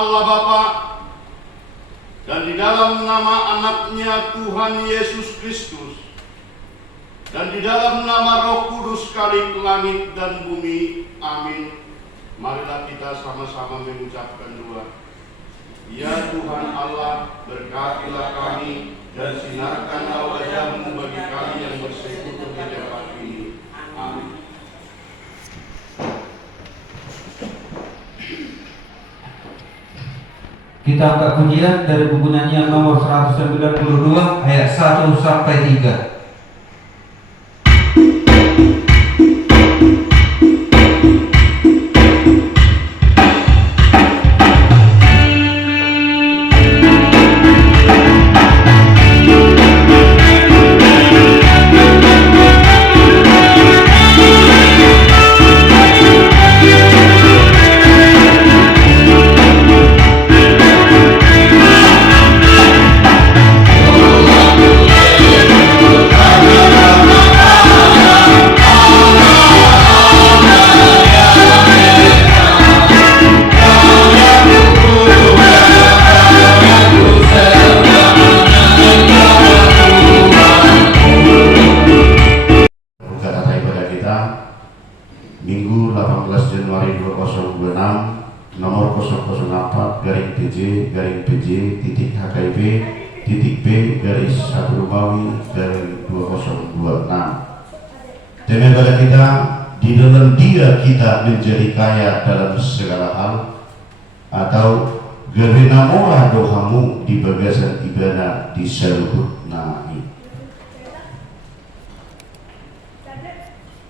Allah Bapa dan di dalam nama anaknya Tuhan Yesus Kristus dan di dalam nama Roh Kudus Khalik langit dan bumi. Amin. Marilah kita sama-sama mengucapkan doa. Ya Tuhan Allah, berkatilah kami dan sinarkanlah wajah-Mu bagi kami yang bersekutu di tempat ini. Amin. Kita angkat pujian dari buku nyanyian nomor 192 ayat 1 sampai 3. Minggu 18 Januari 2026 nomor 001-PJ-B-1 Romawi-2026. Tema ibadah kita, di dalam Dia kita menjadi kaya dalam segala hal, atau gerenamola dohamu di bagasan ibadah di seluruh nahi.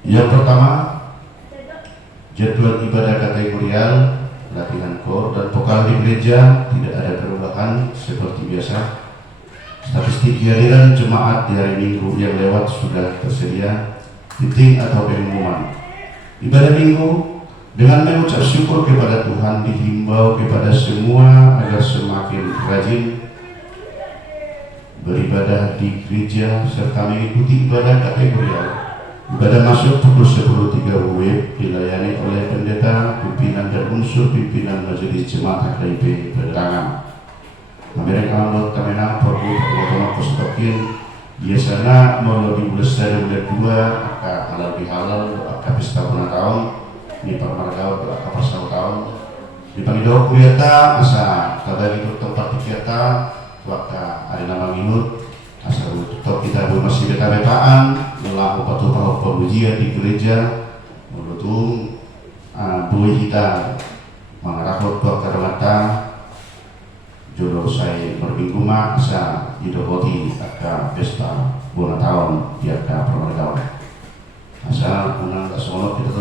Yang pertama, jadwal ibadah kategorial, latihan kor dan vokal di gereja tidak ada perubahan seperti biasa. Statistik kehadiran jemaat di hari Minggu yang lewat sudah tersedia, titik atau pengumuman. Ibadah Minggu dengan mengucap syukur kepada Tuhan dihimbau kepada semua agar semakin rajin beribadah di gereja serta mengikuti ibadah kategorial. Ibadah masuk pukul 10.30 WIB dilayani oleh pendeta, pimpinan dan unsur pimpinan majelis jemaat HKIP penerangan. Mereka menurut kamenang perlu permohonan kostokin biasanya melalui bulesari bulan 2 akan halal bihalal akan pesta ulang tahun di permargau akan pasal tahun di pangidau kuyata asa kada itu tempat dikata waktu hari nama minut asal untuk kita masih beta-betaan melakukan patuh pengujian di gereja menutung boleh kita mengarahkan ke mata jodoh saya berminggu masa idokoti akan pesta bulan tahun di akan permargau asal menang kesemua kita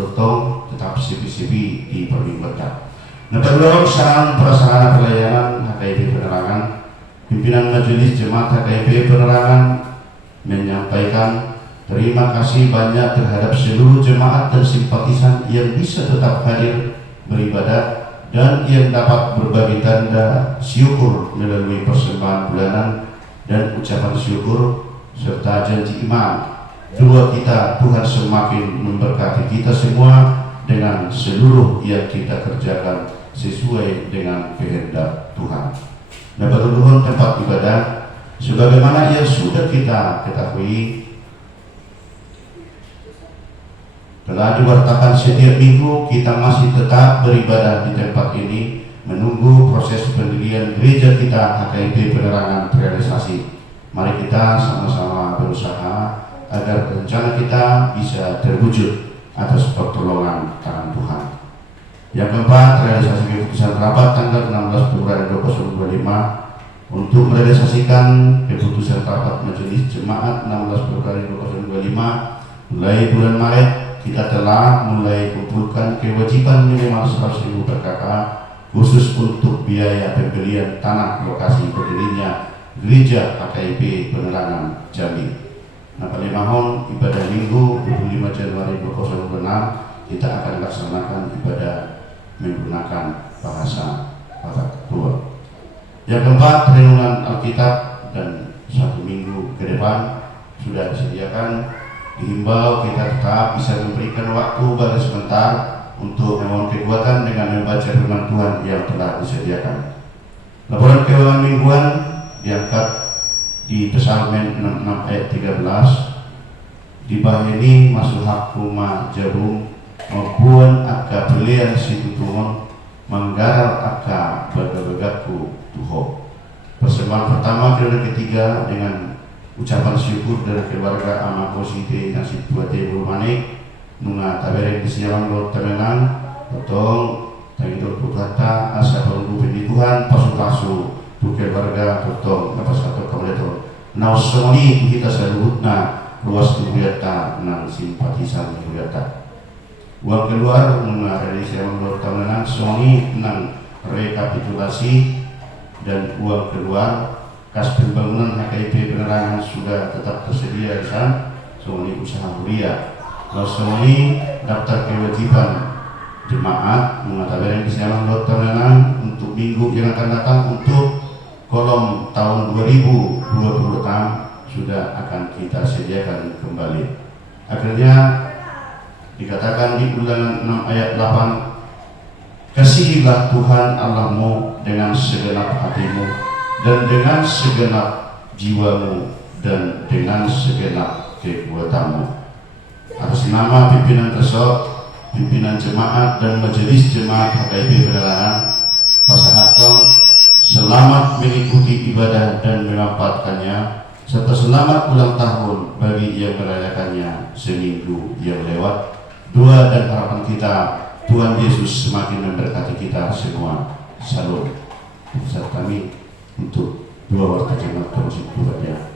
tetap sipi-sipi di perminggu dekat. Nah, kedua prasarana pelayanan HKIP penerangan. Pimpinan Majelis Jemaat HKIP Penerangan menyampaikan terima kasih banyak terhadap seluruh jemaat dan simpatisan yang bisa tetap hadir beribadah dan yang dapat berbagi tanda syukur melalui persembahan bulanan dan ucapan syukur serta janji iman. Doa kita Tuhan semakin memberkati kita semua dengan seluruh yang kita kerjakan sesuai dengan kehendak Tuhan. Dan berhubung tempat ibadah sebagaimana yang sudah kita ketahui telah diwartakan setiap minggu, kita masih tetap beribadah di tempat ini menunggu proses pendirian gereja kita HKIP Penerangan terrealisasi. Mari kita sama-sama berusaha agar rencana kita bisa terwujud atas pertolongan tangan Tuhan. Yang keempat, realisasi keputusan rapat tanggal 16 Februari 2025 untuk merealisasikan keputusan rapat Majelis Jemaat 16 Februari 2025 mulai bulan Maret kita telah mulai kumpulkan kewajiban minimal 100.000 per kakak khusus untuk biaya pembelian tanah lokasi berdirinya Gereja HKIP Penerangan Jambi. Nah, pada mahon ibadah Minggu 25 Januari 2026 kita akan laksanakan ibadah menggunakan bahasa Batak Tua. Yang keempat, renungan Alkitab dan 1 minggu ke depan sudah disediakan. Dihimbau kita tetap bisa memberikan waktu pada sebentar untuk memohon kekuatan dengan membaca firman Tuhan yang telah disediakan. Laporan keuangan mingguan diangkat di Psalmen 66 ayat 13. Dibahini masuk hak rumah jarum maupun aka belian situ tumun menggarap aka bergagaku Tuho. Persembahan pertama dan ketiga dengan ucapan syukur dari keluarga Amako Siti Nasib Buate Burmanik Nunga Tabereng Disialan Lord Temenang Totong Tangidol Putata Asa Perunggu Bini Tuhan Pasu-pasu Buke warga Totong Lepas Kato Kamleto Naus semoni kita seluruhnya luas kegiatan nang simpatisan kegiatan. Uang keluar mengenai Disialan Lord Temenang semoni nang rekapitulasi dan uang keluar kas pembangunan HKIP penerangan sudah tetap tersedia di sana. Semua ini usaha mulia. Lalu semua ini daftar kewajiban jemaat mengatakan Disialan Lord Temenang untuk minggu yang akan datang untuk kolom tahun 2026 sudah akan kita sediakan kembali. Akhirnya dikatakan di Ulangan 6 ayat 8, kasihilah Tuhan Allahmu dengan segenap hatimu dan dengan segenap jiwamu dan dengan segenap kekuatanmu. Atas nama pimpinan resort, pimpinan jemaat dan majelis jemaat HKIP Penerangan, Pasahaton selamat mengikuti ibadah dan memanfaatkannya, serta selamat ulang tahun bagi yang merayakannya seminggu yang lewat. Doa dan harapan kita, Tuhan Yesus semakin memberkati kita semua. Salam. Saat kami untuk dua warta jemaat terus buatnya.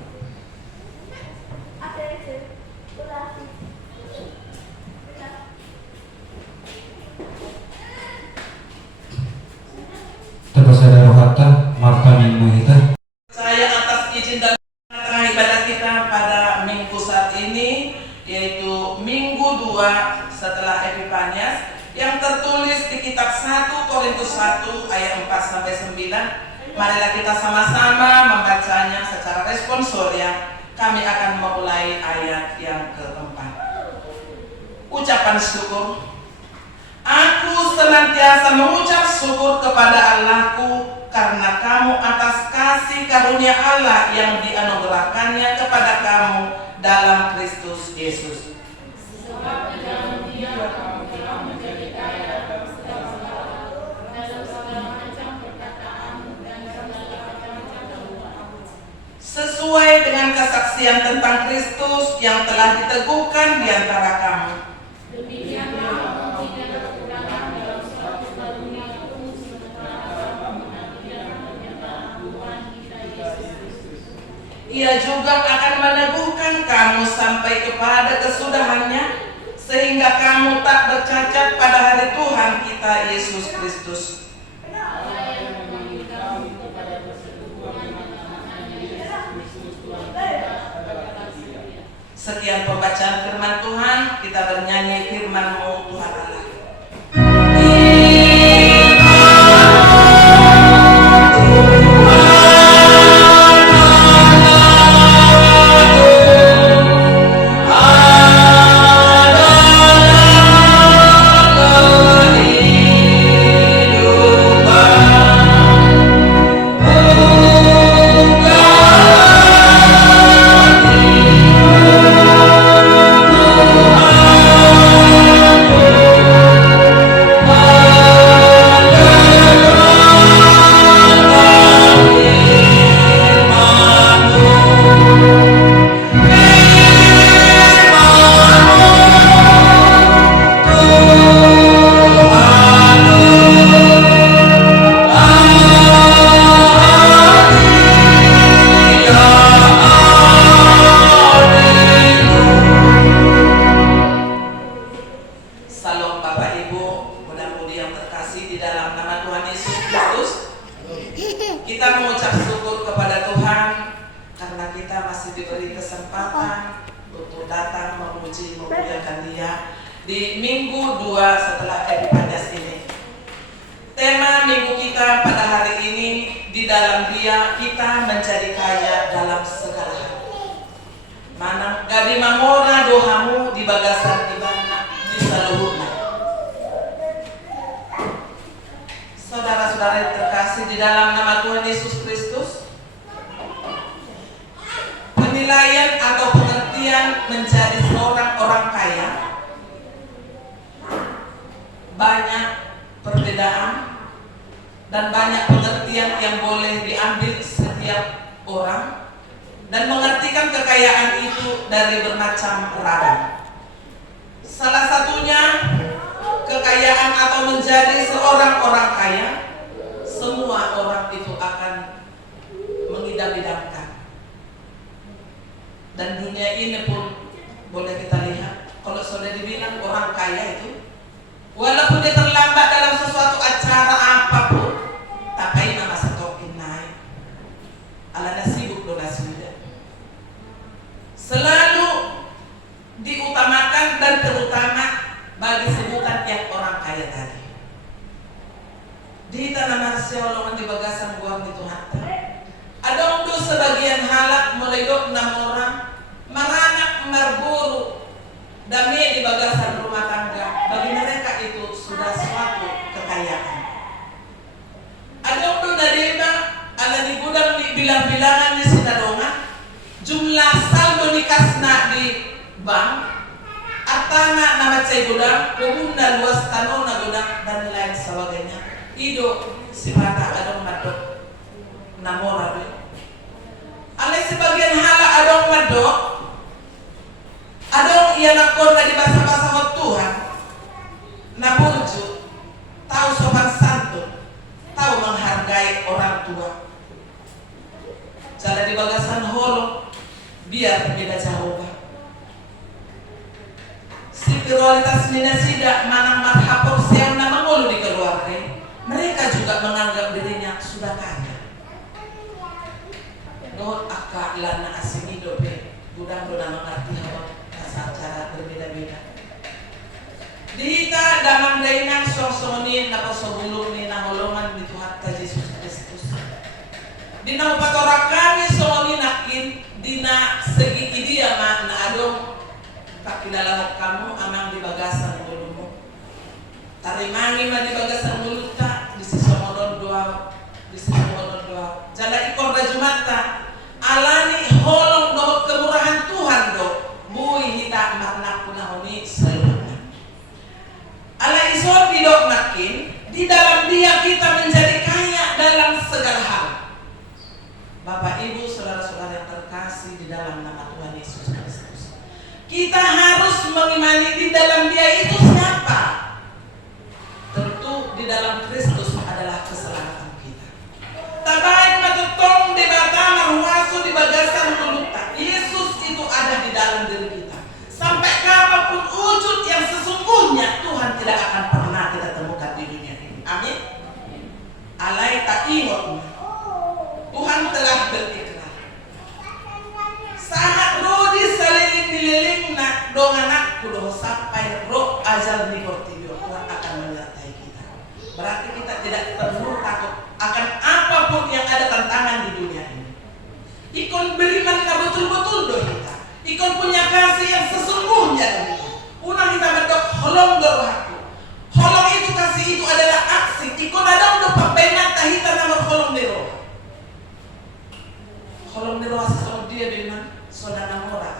Terpesada rohata Marta Mingmuhita. Saya atas izin dan tengah ibadah kita pada minggu saat ini, yaitu minggu 2 setelah Epifanias, yang tertulis di kitab 1 Korintus 1 ayat 4-9. Marilah kita sama-sama membacanya secara responsoria. Kami akan memulai ayat yang keempat. Ucapan syukur. Aku senantiasa mengucap syukur kepada Allahku karena kamu atas kasih karunia Allah yang dianugerahkannya kepada kamu dalam Kristus Yesus. Sebab di dalam Dia kamu telah menjadi kaya dalam segala macam perkataan dan segala macam keluhan. Sesuai dengan kesaksian tentang Kristus yang telah diteguhkan di antara kamu. Demikianlah kamu tidak kekurangan dalam suatu karunia pun sementara kamu menantikan penyertaan Tuhan kita Yesus Kristus. Ia juga akan meneguhkan kamu sampai kepada kesudahannya, sehingga kamu tak bercacat pada hari Tuhan kita Yesus Kristus. Sekian pembacaan firman Tuhan, kita bernyanyi firman-Mu Tuhan Allah. Di minggu 2 setelah Epifanias ini, tema minggu kita pada hari ini, di dalam Dia kita menjadi kaya dalam segala hal. Mana gadi mamora dohamu di bagasan ibana di seluruhnya. di dalam nama Tuhan Yesus Kristus. Penilaian atau pengertian menjadi seorang orang kaya banyak perbedaan dan banyak pengertian yang boleh diambil setiap orang, dan mengartikan kekayaan itu dari bermacam ragam. Salah satunya kekayaan atau menjadi seorang orang kaya, semua orang itu akan mengidam-idamkan. Dan dunia ini pun boleh kita lihat, kalau sudah dibilang orang kaya itu, walaupun dia terlambat dalam sesuatu acara apapun, tapi nama setokin naik. Alana sibuk doa sudah. Selalu diutamakan dan terutama bagi sebutan yang orang kaya tadi. Di tanah marsiolongan di bagasan buang di Tuhan. Ada untuk sebagian halak mulai dok 6 orang meranak merburu damai di bagasan rumah tangga. Bagi mereka itu sudah suatu kekayaan. Ada untuk dari ada di gudang di bilang-bilangan di Sinadonga, jumlah saldo nikasna di bank, atana nama cai gudang, kebunda luas tanona gudang dan lain sebagainya. Ido si mata adong madok namora be. Ale sebagian hala adong madok, adong ia nakor di bahasa-bahasa hot Tuhan, nabulju, tahu sopan santun, tahu menghargai orang tua. Jalan di bagasan holo biar beda jauh. Spiritualitas minasida manang marhapor siang na mengulu di keluarga, mereka juga menganggap dirinya sudah kaya. Doh akak lana asing hidup budang dona mengerti hawa cara berbeda-beda. Dihita damang dainang song-songin napa sobulung ni nangolongan di Tuhan Yesus Kristus. Dina upatora kami songin nakin dina segi idia ma na adong tak kilala kamu amang di bagasan dulumu. Tarimangi ma di bagasan dulu tak di sisi modon doa, di sisi modon doa. Jala ikor rajumata alani holong doh kemurahan Tuhan doh. Bui hita makna kunahoni seluruhnya. Ala isor bidok makin di dalam dia kita menjadi kaya dalam segala hal. Bapak Ibu saudara-saudara yang terkasih di dalam nama Tuhan Yesus Kristus, kita harus mengimani di dalam dia itu siapa. Tentu di dalam Kristus adalah keselamatan kita. Tabain matutong di batang ruasu di bagasan muluta. Yesus itu ada di dalam diri kita. Sampai kapanpun wujud yang sesungguhnya Tuhan tidak akan pernah kita temukan di dunia ini. Amin. Alai tak ingat Tuhan telah berikrar. Saat roh diseliling nak dong anakku doh sampai roh ajal nikortibio, Tuhan akan menyertai kita. Berarti kita tidak perlu takut akan apapun yang ada tantangan di dunia ini. Ikon beriman kita betul-betul doh kita. Ikon punya kasih yang sesungguhnya doh kita. Unang kita berdok holong doh aku. Holong itu kasih itu adalah aksi. Ikon ada doh papenat tahita nama holong dero. Holong dero asal dia dengan saudara mora.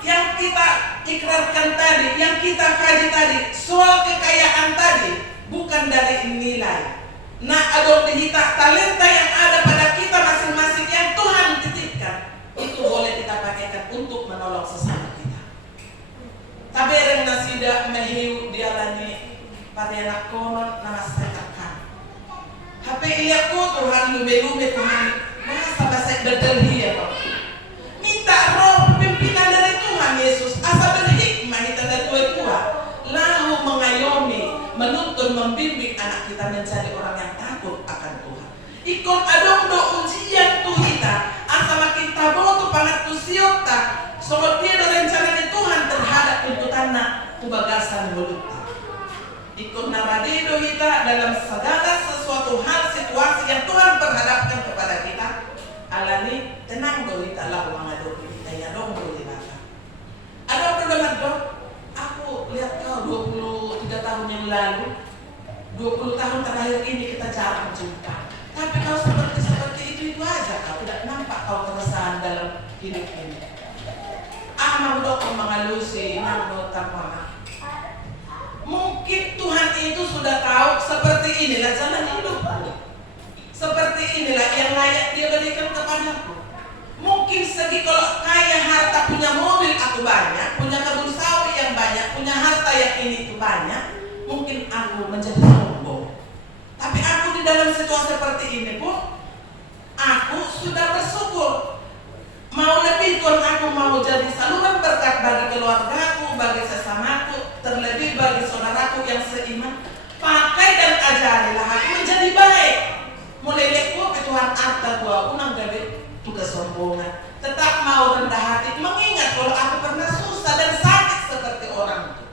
Yang kita ikrarkan tadi, yang kita kaji tadi, soal kekayaan tadi bukan dari nilai. Nah, adon dihita talenta yang ada pada kita masing-masing yang Tuhan titipkan, itu boleh kita pakaikan untuk menolong sesama kita. Tabereng nasida mehiu dialani pada anak konon nama sekakan. HP iliaku Tuhan lume-lume Tuhan masa bahasa berdelhi ya Pak. Minta roh pimpinan dari Tuhan Yesus asa berhikmah kita dari Tuhan lalu mengayomi, menuntun, membimbing anak kita menjadi orang yang takut akan Tuhan. Ikon adong do ujian tu kita asa makin tabo tu pangat tu siota sobat dia do rencana Tuhan terhadap tuntutanna tu bagasan mulutnya. Ikon naradido kita dalam segala sesuatu hal situasi yang Tuhan perhadapkan kepada kita. Alani tenang do kita lah mangado kita ya dong do kita. Ada dalam dong aku lihat kau 23 tahun yang lalu 20 20 tahun terakhir ini kita jarang jumpa. Tapi kau seperti itu aja, kau tidak nampak kau keresahan dalam hidup ini. Mau kau mengalusi, mau tanpa. Mungkin Tuhan itu sudah tahu seperti inilah jalan hidupku. Seperti inilah yang layak Dia berikan kepadaku. Mungkin segi kalau kaya harta, punya mobil aku banyak, punya kebun sawit yang banyak, punya harta yang ini itu banyak, mungkin aku menjadi sombong. Tapi aku di dalam situasi seperti ini pun, aku sudah bersyukur. Mau lebih Tuhan, aku mau jadi saluran berkat bagi keluargaku, bagi sesamaku, terlebih bagi saudaraku yang seiman. Pakai dan ajarilah aku menjadi baik. Mulai lekku Tuhan arta aku nang gabe tu kesombongan. Tetap mau rendah hati, mengingat kalau aku pernah susah dan sakit seperti orang itu.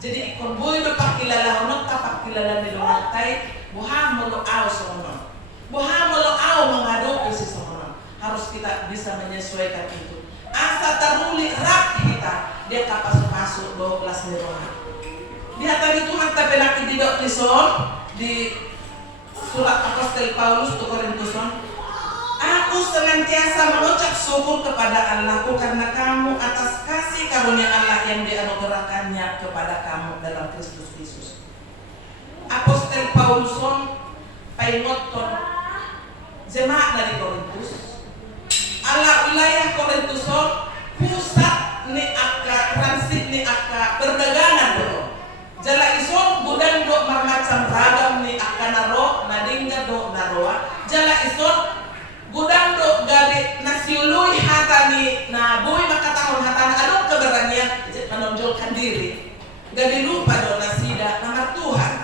Jadi ikon boy lepak kilala honok tapak kilala di lantai, buhan melo au sono. Buhan melo au menghadapi si sono. Harus kita bisa menyesuaikan itu. Asa teruli rak kita, dia kapas masuk 12 neroha. Dia tadi Tuhan tapi nak tidak lison di surat Apostel Paulus ke Korintuson. Aku senantiasa mengucap syukur kepada Allahku karena kamu atas kasih karunia Allah yang dianugerahkannya kepada kamu dalam Kristus Yesus. Apostel Pauluson paingoton jemaat dari Korintus. Allah wilayah Korintuson pusat ni akka transit ni akka perdagangan dulu. Jala ison budan do macam ragam ni akka naro nadingga do naroa. Jala ison budan do gabi nasiului hatani na boy makatahon hatana adong keberanian menonjolkan diri. Gabi lupa do nasida nama Tuhan.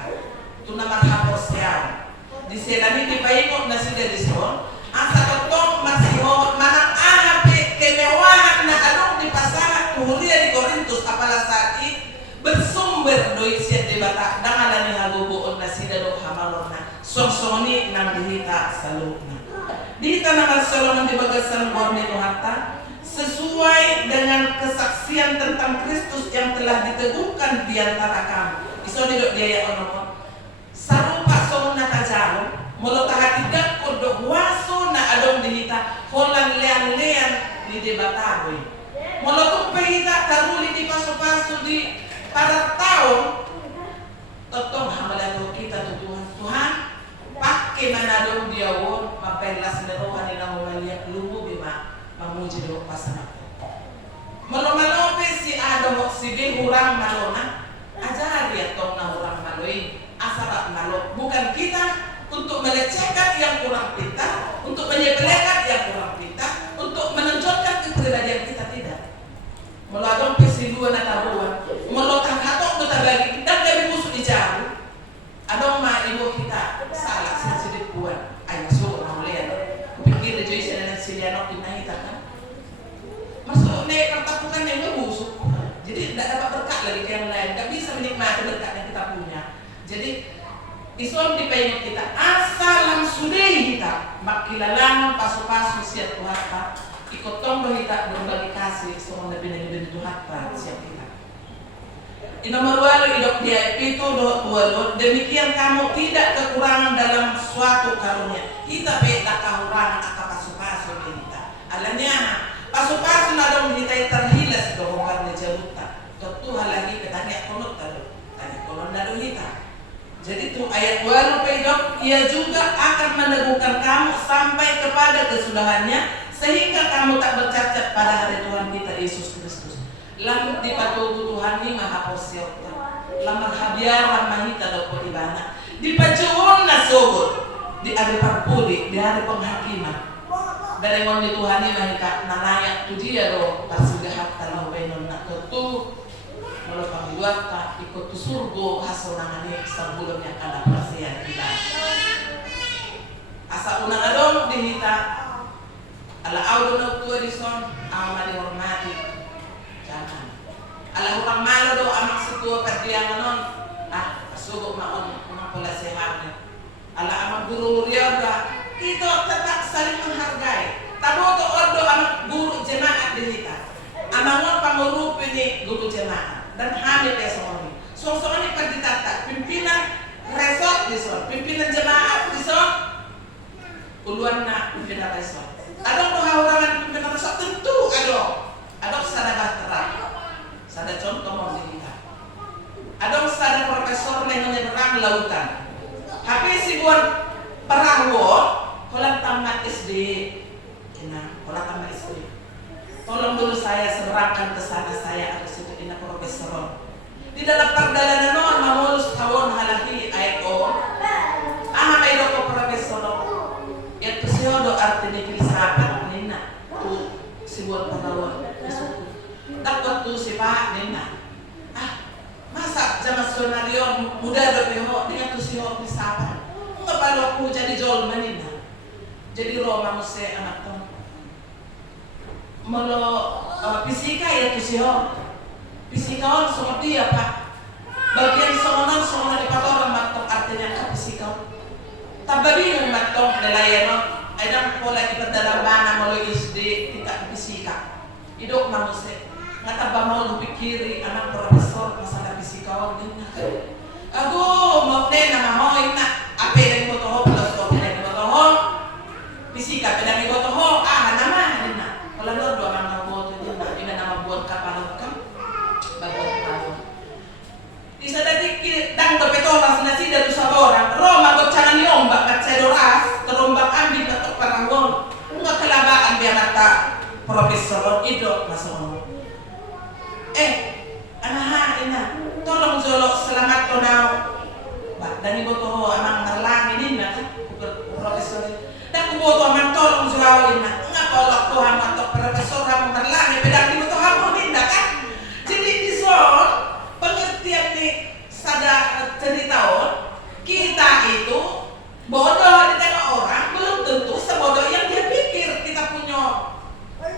Tu nama hapos siang. Di selani di paikot nasida di son. Asa totong masih manang ahape kemewahan na adong di pasangan kuhulia di Korintus apalah saat ini bersumber doi siat di bata dangalan ni hagubuon na sida do hamalona songsoni nang dihita salukna dihita naman Solomon di bagasan borne nuhata sesuai dengan kesaksian tentang Kristus yang telah diteguhkan di antara kamu. Isoni dok dia ya onomon sarupa somuna tajalo mulut hati dak kodok waso na adong dihita holan lean-lean di debatagoy mulut pehita taruli di paso-paso di pada tahun totong hamalan kita Tuhan pakai mana dong dia won mapelas nerohan ina humalia lubu bima mamuji do pasangan malomalope si ado si be hurang malona ajar dia tong na hurang maloi asal malo bukan kita untuk melecehkan yang kurang pintar, untuk menyepelekan yang kurang pintar, untuk menonjolkan kepribadian kita tidak. Meladong pesiluan atahuan, melotang hatok kita bagi dan dari musuh dijauh. Adong ma ibu kita salah sedikit buat. Ayo masuk mau lihat. Kupikir jadi saya silianok dinahita kan. Masuk nek pertapukan yang musuh. Jadi tidak dapat berkat lagi ke yang lain. Tidak bisa menikmati berkat yang kita punya. Jadi ison di pengen kita asal sudah kita makilalang pasu-pasu siap Tuhan ikut tombol kita berbagi kasih semua lebih Tuhan siap kita. Nomor 2 hidup dia itu dua demikian kamu tidak kekurangan dalam suatu karunia. Kita tak kekurangan akan pasu-pasu kita. Alanya pasu-pasu nadong kita terhilas dohongan jaruta. Tuhan lagi ketanya konot tadi. Tanya kolon nadong kita. Jadi itu ayat 2 pedok, ia juga akan meneguhkan kamu sampai kepada kesudahannya sehingga kamu tak bercacat pada hari Tuhan kita Yesus Kristus. Lam dipatuhi Tuhan ni maha posiota. Lam marhabiara mahita doko ibana. Dipacuon na sobot di hari parpuli, di hari penghakiman. Dari ngon di Tuhan ni mahita nalayak tu dia do pasugahat talau benon na tutu. Kalau kami buat tak ikut surga hasil nangani sebelum yang ada persian kita. Asa unang adong dihita ala audo tua dison ama dihormati jangan ala hurang malo do amak setua perdiangan non subuh maon pula sehatnya ala amak guru rioda kita tetap saling menghargai tabo to ordo amak guru jemaat dihita amangon pangurus ini guru jemaat dan hamil ya soalnya. Soalnya kan ditata pimpinan resort dison, pimpinan jemaat dison, uluan na pimpinan dison. Adong pengawaran pimpinan dison tentu adong sada bahtera, sada contoh mau dilihat. Adong sada profesor yang menyeberang lautan. Tapi si buat perahu, kolam tamat SD, kolam tamat SD. Tolong dulu saya seberangkan ke sana, saya harus itu ina profesor. Di dalam perjalanan norma mulus tahun halahi ayo, may doko profesor. Itu siodo artinya filsafat nina tu si buat perahu. Dapat tu si Pak nina. Masa zaman sonarion muda dopeho dengan tu si ho filsafat. Enggak perlu aku jadi jol manina. Jadi Roma muse anak tu. Melo fisika ya tu si ho. Fisika on sama dia Pak. Bagian sono di patoran matok artinya ka fisika. Tabagi matok nelayano. Aidang pola di dalam mana melo SD tingkat fisika. Idok mamuse. Ngata mau pikiri anak profesor masalah fisika din na kay. Ago mo na mau ina ape den ko to filosofi den ko to fisika pedang ko to naman din na. Wala do ang boto din na ina na mabuot ka para ka bagot tayo. Isa dati dang do petolas na sida do sabora. Roma go changan yomba kat sedoras terombak ambil to paranggon. Nga kalabaan biya mata profesor ido masono. Anaha ina, tolong jolok selamat tonau. Dani boto amang narlang ini na profesor. Dan boto amang tolong jolok ina. Ngapa olak to amang to profesor amang narlang pedang di boto amang ini kan. Jadi di son pengertian nih sada cerita kita itu bodoh di tengah orang belum tentu sebodoh yang dia pikir. Kita punya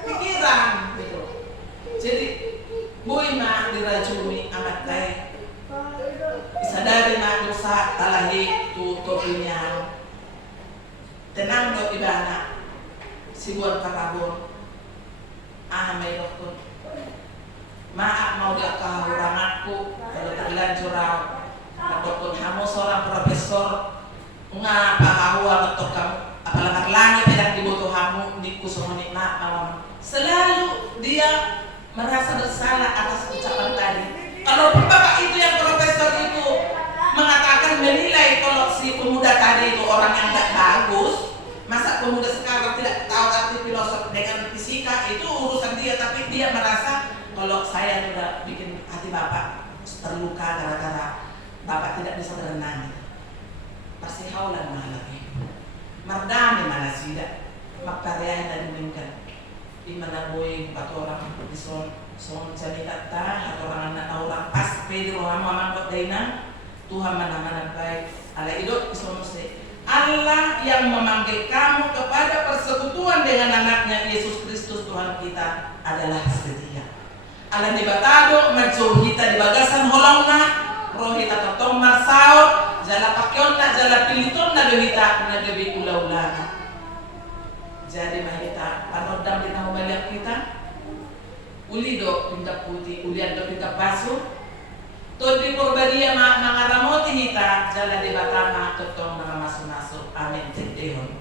pikiran gitu. Jadi boy ma dirajumi amat tay. Isadari na dosa talahi tutupinya. Tenang do ibana. Siguan karabon. May doktor. Maaf mau dia kahuranganku kalau terlanjur raw. Doktor kamu seorang profesor. Nga pahawa betul kamu. Apalagi langit yang dibutuh kamu di kusumuni malam. Selalu dia merasa bersalah atas ucapan tadi. Kalau bapak itu yang profesor itu mengatakan menilai kalau si pemuda tadi itu orang yang tidak bagus, masa pemuda sekarang tidak tahu arti filosofi dengan fisika itu urusan dia, tapi dia merasa kalau saya sudah bikin hati bapak terluka gara-gara bapak tidak bisa berenang. Pasti haulan lagi. Mardani mana sida, makkarya dan mungkin. Di mana boy empat orang di son jadi kata atau orang anak orang pas pedi roham mamang daina Tuhan mana baik ala idot isomose Allah yang memanggil kamu kepada persekutuan dengan anaknya Yesus Kristus Tuhan kita adalah setia. Allah di batado majo kita di bagasan holongna roh kita totong masao jala pakionna jala piliton na kita na gabi ula-ulana. Jadi mahita panodam di tahu balik kita uli do pinta putih ulian do pinta baso todi porbadia mangaramoti hita jala de batana totong na masuk amin tedehon.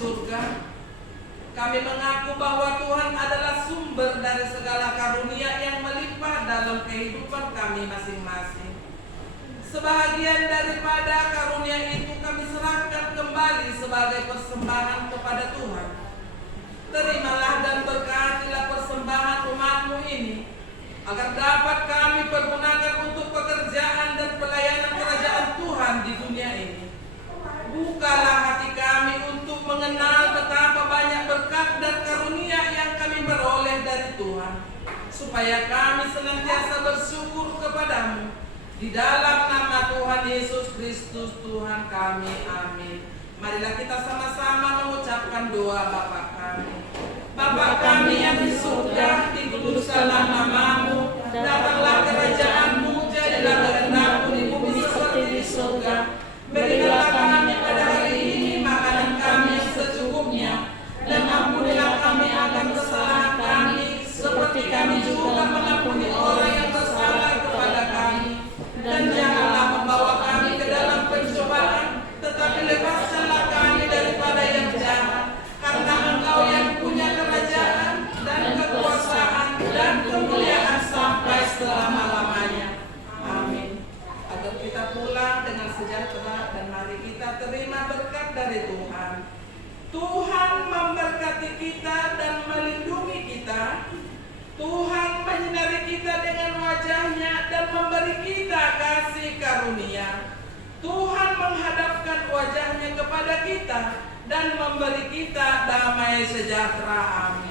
surga. Kami mengaku bahwa Tuhan adalah sumber dari segala karunia yang melimpah dalam kehidupan kami masing-masing. Sebahagian daripada karunia itu kami serahkan kembali sebagai persembahan kepada Tuhan. Terimalah dan berkatilah persembahan umat-Mu ini, agar dapat kami pergunakan untuk pekerjaan dan pelayanan kerajaan Tuhan di dunia ini. Bukalah hati kami untuk mengenal betapa banyak berkat dan karunia yang kami beroleh dari Tuhan, supaya kami senantiasa bersyukur kepadamu. Di dalam nama Tuhan Yesus Kristus Tuhan kami, amin. Marilah kita sama-sama mengucapkan doa Bapa kami. Bapa kami yang di surga, dikuduskanlah namamu, datanglah kerajaanmu, jadilah kehendakmu di bumi seperti di surga. Berilah kami pada hari ini makanan kami yang secukupnya, dan ampunilah kami akan kesalahan kami, seperti kami juga mengampuni orang yang bersalah kepada kami. Dan janganlah membawa kami ke dalam pencobaan, tetapi lepaskanlah kami daripada yang jahat, karena Engkau yang punya kerajaan dan kekuasaan dan kemuliaan sampai selama-lamanya. Amin. Agar kita pulang dengan sejahtera dan mari kita terima berkat dari Tuhan. Tuhan memberkati kita dan melindungi kita. Tuhan menyinari kita dengan wajah-Nya dan memberi kita kasih karunia. Tuhan menghadapkan wajah-Nya kepada kita dan memberi kita damai sejahtera. Amin.